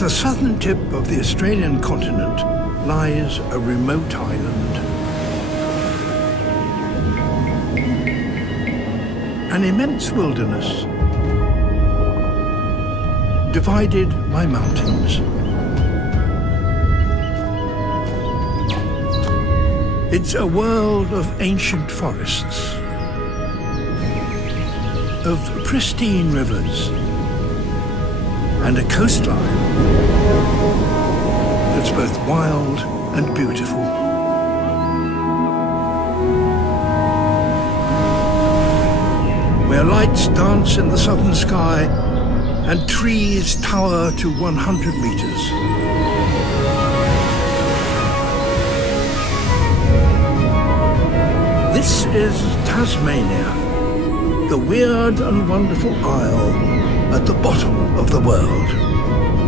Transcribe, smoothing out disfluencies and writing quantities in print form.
the southern tip of the Australian continent lies a remote island. An immense wilderness, divided by mountains. It's a world of ancient forests, of pristine rivers, and a coastline that's both wild and beautiful. Where lights dance in the southern sky and trees tower to 100 meters. This is Tasmania, the weird and wonderful isle at the bottom of the world.